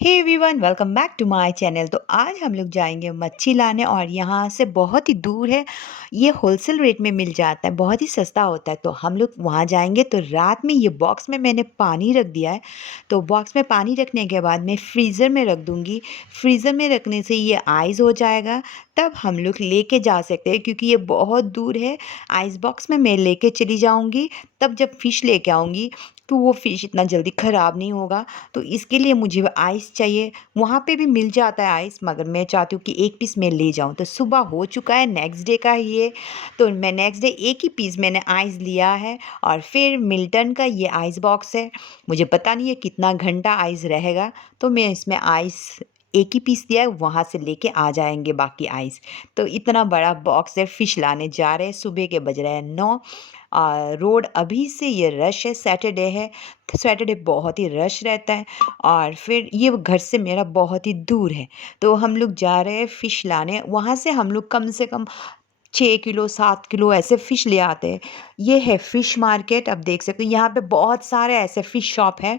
Hey everyone, welcome back to my channel. तो आज हम लोग जाएंगे मच्छी लाने और यहाँ से बहुत ही दूर है। ये होलसेल रेट में मिल जाता है, बहुत ही सस्ता होता है। तो हम लोग वहाँ जाएंगे। तो रात में ये बॉक्स में मैंने पानी रख दिया है। तो बॉक्स में पानी रखने के बाद मैं फ्रीज़र में रख दूँगी। फ्रीज़र में रखने से ये आइस हो जाएगा, तब हम लोग लेके जा सकते हैं। क्योंकि ये बहुत दूर है, आइस बॉक्स में मैं लेके चली जाऊँगी। तब जब फ़िश लेके आऊँगी तो वो फ़िश इतना जल्दी ख़राब नहीं होगा। तो इसके लिए मुझे आइस चाहिए। वहाँ पे भी मिल जाता है आइस, मगर मैं चाहती हूँ कि एक पीस मैं ले जाऊँ। तो सुबह हो चुका है, नेक्स्ट डे का ये। तो मैं नेक्स्ट डे एक ही पीस मैंने आइस लिया है। और फिर मिल्टन का ये आइस बॉक्स है। मुझे पता नहीं है कितना घंटा आइस रहेगा, तो मैं इसमें आइस एक ही पीस दिया है, वहाँ से लेके आ जाएंगे बाकी आइस। तो इतना बड़ा बॉक्स है। फ़िश लाने जा रहे हैं, सुबह के बज रहे हैं 9। रोड अभी से ये रश है, सैटरडे है। सैटरडे बहुत ही रश रहता है। और फिर ये घर से मेरा बहुत ही दूर है। तो हम लोग जा रहे हैं फ़िश लाने। वहाँ से हम लोग कम से कम 6 किलो 7 किलो ऐसे फ़िश ले आते हैं। ये है फ़िश मार्केट, आप देख सकते हो। यहाँ पे बहुत सारे ऐसे फ़िश शॉप हैं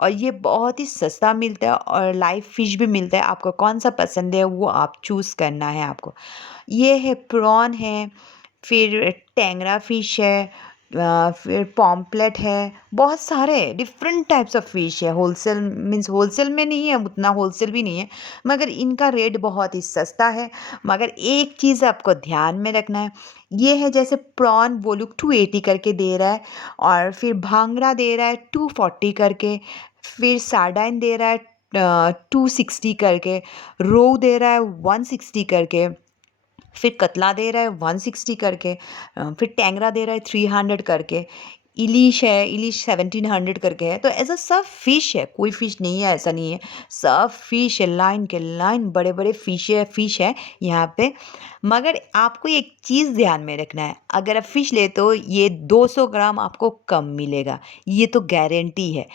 और ये बहुत ही सस्ता मिलता है और लाइव फ़िश भी मिलता है। आपको कौन-सा पसंद है वो आप चूज़ करना है आपको। ये है प्रॉन है, फिर टेंगरा फ़िश है, फिर पॉम्पलेट है। बहुत सारे डिफरेंट टाइप्स ऑफ फ़िश है। होलसेल मीन्स होलसेल में नहीं है, उतना होलसेल भी नहीं है, मगर इनका रेट बहुत ही सस्ता है। मगर एक चीज़ आपको ध्यान में रखना है, ये है जैसे प्रॉन वो लोग 280 करके दे रहा है। और फिर भांगड़ा दे रहा है 240 करके। फिर सार्डाइन दे रहा है 260 करके। रोहू दे रहा है 160 करके। फिर कतला दे रहा है 160 करके। फिर टेंगरा दे रहा है 300 करके। इलिश है, इलिश 1700 करके है। तो ऐसा सब फिश है, कोई फिश नहीं है ऐसा नहीं है। सब फिश है, लाइन के लाइन बड़े बड़े फिश है यहाँ पे। मगर आपको एक चीज़ ध्यान में रखना है, अगर आप फिश लेते हो ये 200 ग्राम आपको कम मिलेगा, ये तो गारंटी है।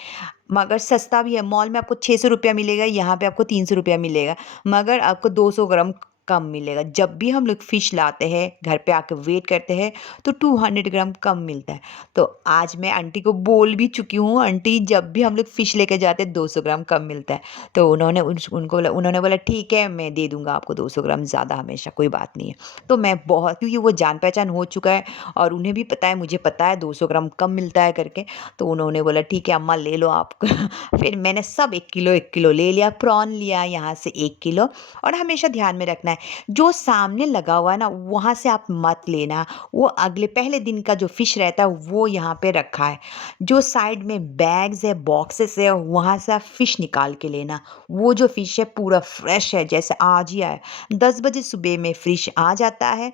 मगर सस्ता भी है। मॉल में आपको 600 रुपया मिलेगा, यहाँ पे आपको 300 रुपया मिलेगा। मगर आपको 200 ग्राम कम मिलेगा। जब भी हम लोग फ़िश लाते हैं, घर पे आके वेट करते हैं, तो 200 ग्राम कम मिलता है। तो आज मैं आंटी को बोल भी चुकी हूँ, आंटी जब भी हम लोग फ़िश लेके जाते हैं 200 ग्राम कम मिलता है। तो उन्होंने बोला ठीक है, मैं दे दूँगा आपको 200 ग्राम ज़्यादा, हमेशा कोई बात नहीं है। तो मैं बहुत, क्योंकि वो जान-पहचान हो चुका है और उन्हें भी पता है, मुझे पता है 200 ग्राम कम मिलता है करके। तो उन्होंने बोला ठीक है अम्मा ले लो आप। फिर मैंने सब 1 किलो ले लिया। प्रॉन लिया यहाँ से 1 किलो। और हमेशा ध्यान में रखना है, जो सामने लगा हुआ है ना, वहाँ से आप मत लेना। वो अगले पहले दिन का जो फ़िश रहता है वो यहाँ पे रखा है। जो साइड में बैग्स है, बॉक्सेस है, वहाँ से आप फ़िश निकाल के लेना। वो जो फ़िश है पूरा फ्रेश है, जैसे आज ही आया। 10 बजे सुबह में फ़िश आ जाता है।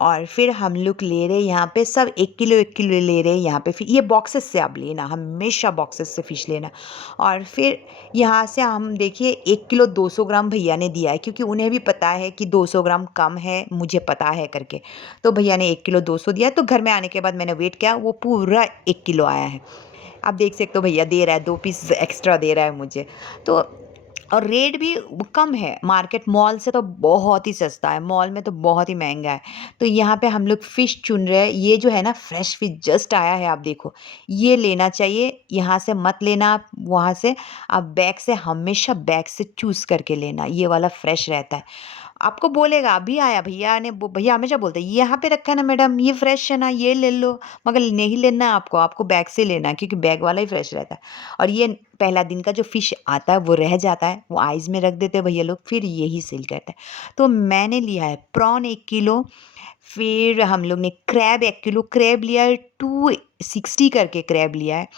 और फिर हम लोग ले रहे हैं यहाँ पे सब 1 किलो ले रहे हैं यहाँ पे। फिर ये बॉक्सेस से आप लेना, हमेशा बॉक्सेस से फ़िश लेना। और फिर यहाँ से हम देखिए 1 किलो 200 ग्राम भैया ने दिया है, क्योंकि उन्हें भी पता है कि 200 ग्राम कम है, मुझे पता है करके। तो भैया ने 1 किलो 200 दिया। तो घर में आने के बाद मैंने वेट किया, वो पूरा 1 किलो आया है। आप देख सकते हो भैया दे रहा है, 2 पीस एक्स्ट्रा दे रहा है मुझे। तो और रेट भी कम है। मार्केट मॉल से तो बहुत ही सस्ता है, मॉल में तो बहुत ही महंगा है। तो यहाँ पे हम लोग फ़िश चुन रहे हैं। ये जो है ना, फ्रेश फ़िश जस्ट आया है, आप देखो। ये लेना चाहिए, यहाँ से मत लेना आप, वहाँ से आप बैग से, हमेशा बैग से चूज़ करके लेना। ये वाला फ्रेश रहता है। आपको बोलेगा अभी आया, भैया हमेशा बोलते हैं यहाँ पे रखा है ना मैडम, ये फ्रेश है ना, ये ले लो। मगर नहीं लेना है आपको, आपको बैग से लेना है, क्योंकि बैग वाला ही फ्रेश रहता है। और ये पहला दिन का जो फ़िश आता है वो रह जाता है, वो आइस में रख देते हैं भैया लोग, फिर यही सेल करते हैं। तो मैंने लिया है प्रॉन 1 किलो। फिर हम लोग ने क्रैब 1 किलो क्रैब लिया है, 260 करके क्रैब लिया है।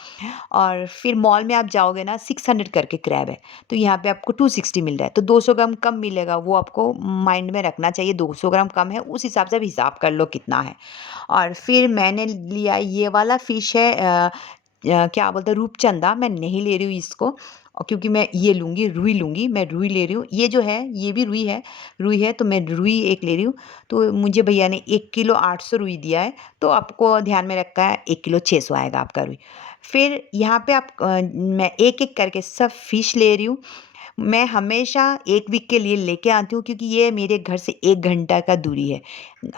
और फिर मॉल में आप जाओगे ना, 600 करके क्रैब है। तो यहाँ पे आपको 260 मिल रहा है, तो 200 ग्राम कम मिलेगा। वो आपको माइंड में रखना चाहिए, 200 ग्राम कम है, उस हिसाब से आप हिसाब कर लो कितना है। और फिर मैंने लिया ये वाला फ़िश है, क्या बोलते हैं, रूपचंदा। मैं नहीं ले रही हूँ इसको, और क्योंकि मैं ये लूँगी, रुई लूँगी। मैं रुई ले रही हूँ। ये जो है ये भी रुई है, तो मैं रुई एक ले रही हूँ। तो मुझे भैया ने 1 किलो 800 रुई दिया है। तो आपको ध्यान में रखा है 1 किलो 600 आएगा आपका रुई। फिर यहाँ पे मैं एक-एक करके सब फ़िश ले रही हूँ। मैं हमेशा 1 वीक के लिए लेके आती हूँ क्योंकि ये मेरे घर से 1 घंटा का दूरी है।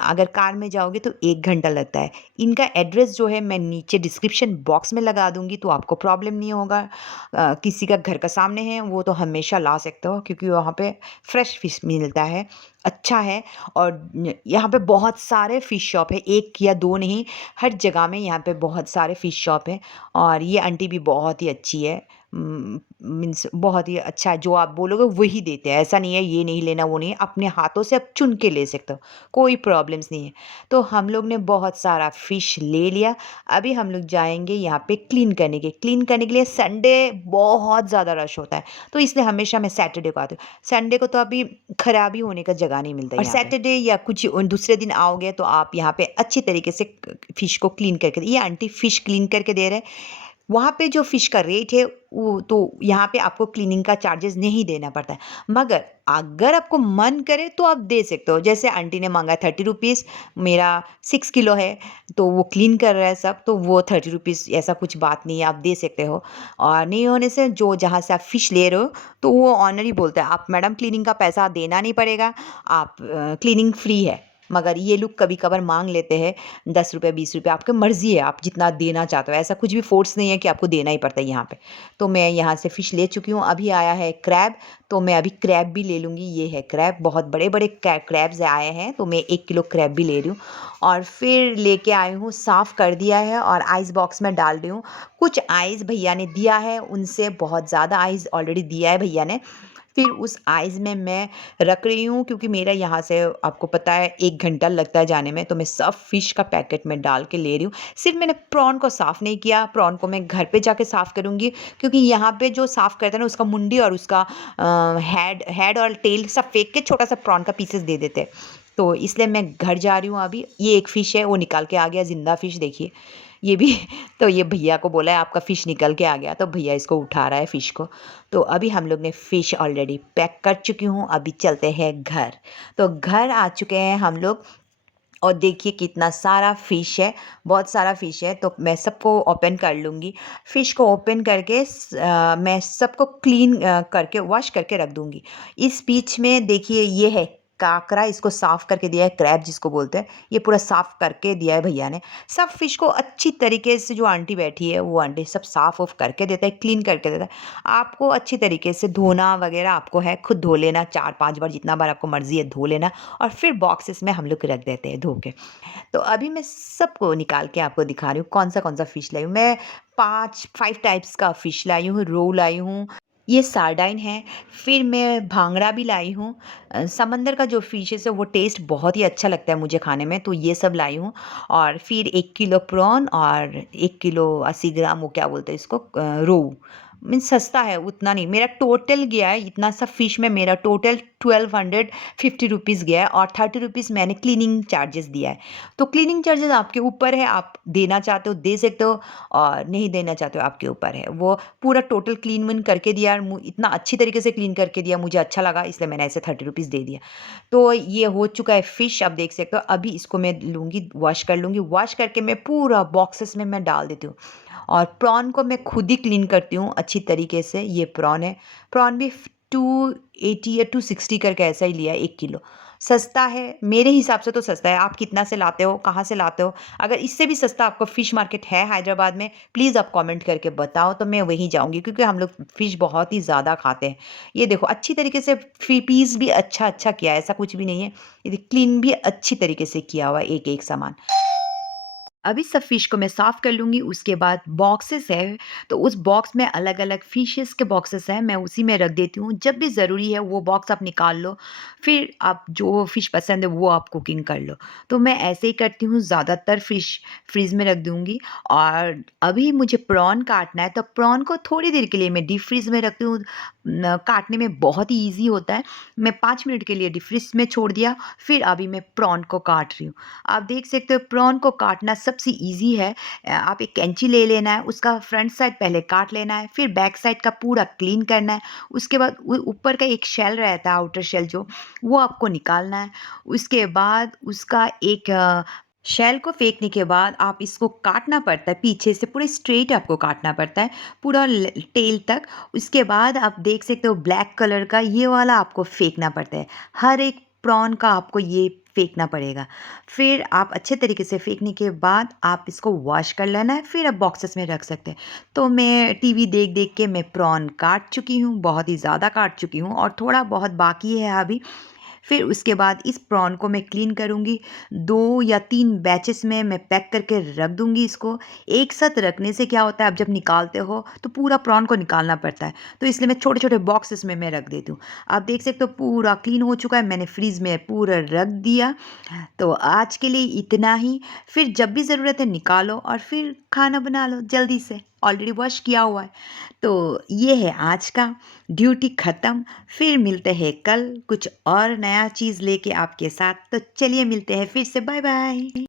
अगर कार में जाओगे तो 1 घंटा लगता है। इनका एड्रेस जो है मैं नीचे डिस्क्रिप्शन बॉक्स में लगा दूँगी तो आपको प्रॉब्लम नहीं होगा। किसी का घर का सामने है वो तो हमेशा ला सकते हो क्योंकि वहाँ पे फ्रेश फ़िश मिलता है, अच्छा है। और यहाँ पे बहुत सारे फ़िश शॉप है, 1 या 2 नहीं, हर जगह में यहाँ पे बहुत सारे फ़िश शॉप हैं। और ये आंटी भी बहुत ही अच्छी है। मीन्स बहुत ही अच्छा है, जो आप बोलोगे वही देते हैं। ऐसा नहीं है ये नहीं लेना, वो नहीं है, अपने हाथों से आप चुन के ले सकते हो, कोई प्रॉब्लम्स नहीं है। तो हम लोग ने बहुत सारा फ़िश ले लिया। अभी हम लोग जाएँगे यहाँ पे क्लीन करने के लिए संडे बहुत ज़्यादा रश होता है, तो इसलिए हमेशा मैं सैटरडे को आती हूँ। संडे को तो अभी खराब ही होने का जगह नहीं मिलता और यहाँ पे। सैटरडे या कुछ दूसरे दिन आओगे तो आप यहाँ पे अच्छी तरीके से फ़िश को क्लीन करके, ये आंटी फ़िश क्लीन करके दे रहे हैं। वहाँ पे जो फ़िश का रेट है वो तो यहाँ पे आपको क्लीनिंग का चार्जेस नहीं देना पड़ता है। मगर अगर आपको मन करे तो आप दे सकते हो। जैसे आंटी ने माँगा ₹30, मेरा 6 किलो है, तो वो क्लीन कर रहा है सब, तो वो ₹30, ऐसा कुछ बात नहीं है, आप दे सकते हो। और नहीं होने से जो जहाँ से आप फ़िश ले रहे हो, तो वो ऑनर ही बोलता है, "आप मैडम क्लीनिंग का पैसा देना नहीं पड़ेगा, आप क्लीनिंग फ्री है।" मगर ये लोग कभी-कभार माँग लेते हैं ₹10 ₹20, आपकी मर्ज़ी है, आप जितना देना चाहते हो, ऐसा कुछ भी फ़ोर्स नहीं है कि आपको देना ही पड़ता है यहाँ पे। तो मैं यहाँ से फ़िश ले चुकी हूँ, अभी आया है क्रैब, तो मैं अभी क्रैब भी ले लूँगी। ये है क्रैब, बहुत बड़े-बड़े क्रैब्स आए हैं, तो मैं 1 किलो क्रैब भी ले रही हूँ। और फिर लेके आई हूँ, साफ़ कर दिया है और आइस बॉक्स में डाल रही हूँ। कुछ आइस भैया ने दिया है, उनसे बहुत ज़्यादा आइस ऑलरेडी दिया है भैया ने। फिर उस आइस में मैं रख रही हूँ क्योंकि मेरा यहाँ से आपको पता है 1 घंटा लगता है जाने में, तो मैं सब फ़िश का पैकेट में डाल के ले रही हूँ। सिर्फ़ मैंने प्रॉन को साफ़ नहीं किया, प्रॉन को मैं घर पे जाके साफ़ करूँगी क्योंकि यहाँ पे जो साफ़ करते हैं ना उसका मुंडी और उसका हेड हेड और टेल सब फेंक के छोटा-सा प्रॉन का पीसेस दे देते हैं। तो इसलिए मैं घर जा रही हूँ अभी। ये एक फ़िश है वो निकाल के आ गया, ज़िंदा फ़िश देखिए। ये भी तो ये भैया को बोला है आपका फ़िश निकल के आ गया, तो भैया इसको उठा रहा है फ़िश को। तो अभी हम लोग ने फ़िश ऑलरेडी पैक कर चुकी हूँ, अभी चलते हैं घर। तो घर आ चुके हैं हम लोग और देखिए कितना सारा फ़िश है, बहुत सारा फ़िश है, तो मैं सबको ओपन कर लूँगी। फ़िश को ओपन करके मैं सबको क्लीन करके वॉश करके रख दूँगी। इस बीच में देखिए ये है काकड़ा, इसको साफ़ करके दिया है, क्रैब जिसको बोलते हैं, ये पूरा साफ़ करके दिया है भैया ने। सब फ़िश को अच्छी तरीके से जो आंटी बैठी है, वो आंटी सब साफ़-वाफ़ करके देता है, क्लीन करके देता है। आपको अच्छी तरीके से धोना वगैरह आपको है, खुद धो लेना 4-5 बार, जितना बार आपको मर्ज़ी है धो लेना और फिर बॉक्सेस में हम लोग रख देते हैं धो के। तो अभी मैं सबको निकाल के आपको दिखा रही हूँ कौन सा फ़िश लाई हूँ। मैं 5 टाइप्स का फ़िश लाई हूँ, रोहू लाई हूँ, ये सारडाइन है, फिर मैं भांगड़ा भी लाई हूँ। समंदर का जो फ़िशेज़ है वो टेस्ट बहुत ही अच्छा लगता है मुझे खाने में, तो ये सब लाई हूँ। और फिर 1 किलो प्रॉन और 1 किलो 80 ग्राम वो क्या बोलते हैं इसको रोहू। मीन्स सस्ता है उतना नहीं, मेरा टोटल गया है इतना सा फ़िश में, मेरा टोटल ₹1250 गया है और ₹30 मैंने क्लीनिंग चार्जेस दिया है। तो क्लीनिंग चार्जेस आपके ऊपर है, आप देना चाहते हो दे सकते हो और नहीं देना चाहते हो आपके ऊपर है। वो पूरा टोटल क्लीन विन करके दिया, इतना अच्छी तरीके से क्लीन करके दिया, मुझे अच्छा लगा इसलिए मैंने ऐसे ₹30 दे दिया। तो ये हो चुका है फ़िश, आप देख सकते हो। अभी इसको मैं लूँगी, वॉश कर लूँगी, वॉश करके मैं पूरा बॉक्सेस में मैं डाल देती हूँ। और प्रॉन को मैं खुद ही क्लीन करती हूँ अच्छी तरीके से। ये प्रॉन है, प्रॉन भी 280 या 260 करके ऐसा ही लिया है 1 किलो। सस्ता है, मेरे हिसाब से तो सस्ता है। आप कितना से लाते हो, कहाँ से लाते हो? अगर इससे भी सस्ता आपको फ़िश मार्केट है हैदराबाद में, प्लीज़ आप कमेंट करके बताओ तो मैं वहीं जाऊँगी क्योंकि हम लोग फ़िश बहुत ही ज़्यादा खाते हैं। ये देखो अच्छी तरीके से पीस भी अच्छा-अच्छा किया है, ऐसा कुछ भी नहीं है। ये क्लीन भी अच्छी तरीके से किया हुआ है एक-एक सामान। अभी सब फ़िश को मैं साफ़ कर लूँगी, उसके बाद बॉक्सेस है, तो उस बॉक्स में अलग-अलग फ़िशेज़ के बॉक्सेस हैं, मैं उसी में रख देती हूँ। जब भी ज़रूरी है वो बॉक्स आप निकाल लो, फिर आप जो फ़िश पसंद है वो आप कुकिंग कर लो। तो मैं ऐसे ही करती हूँ, ज़्यादातर फ़िश फ्रीज़ में रख दूँगी। और अभी मुझे प्रॉन काटना है, तो प्रॉन को थोड़ी देर के लिए मैं डीप फ्रीज़ में रखती हूँ। काटने में बहुत ही ईज़ी होता है। मैं 5 मिनट के लिए डीप फ्रीज़ में छोड़ दिया, फिर अभी मैं प्रॉन को काट रही हूँ। आप देख सकते हो प्रॉन को काटना सबसे ईज़ी है। आप एक कैंची ले लेना है, उसका फ्रंट साइड पहले काट लेना है, फिर बैक साइड का पूरा क्लीन करना है। उसके बाद ऊपर का एक शेल रहता है, आउटर शेल जो, वो आपको निकालना है। उसके बाद उसका एक शेल को फेंकने के बाद आप इसको काटना पड़ता है, पीछे से पूरे स्ट्रेट आपको काटना पड़ता है, पूरा टेल तक। उसके बाद आप देख सकते हो ब्लैक कलर का ये वाला आपको फेंकना पड़ता है। हर एक प्रॉन का आपको ये फेंकना पड़ेगा। फिर आप अच्छे तरीके से फेंकने के बाद आप इसको वॉश कर लेना है, फिर आप बॉक्सेस में रख सकते हैं। तो मैं टीवी देख देख के मैं प्रॉन काट चुकी हूँ, बहुत ही ज़्यादा काट चुकी हूँ और थोड़ा बहुत बाकी है अभी। फिर उसके बाद इस प्रॉन को मैं क्लीन करूँगी, 2 या 3 बैचेस में मैं पैक करके रख दूँगी इसको। एक साथ रखने से क्या होता है, आप जब निकालते हो तो पूरा प्रॉन को निकालना पड़ता है, तो इसलिए मैं छोटे-छोटे बॉक्सेस में मैं रख देती हूँ। आप देख सकते हो पूरा क्लीन हो चुका है, मैंने फ्रिज में पूरा रख दिया। तो आज के लिए इतना ही, फिर जब भी ज़रूरत है निकालो और फिर खाना बना लो जल्दी से, ऑलरेडी वॉश किया हुआ है। तो ये है आज का, ड्यूटी ख़त्म, फिर मिलते हैं कल कुछ और नया चीज़ लेके आपके साथ। तो चलिए मिलते हैं फिर से, बाय बाय।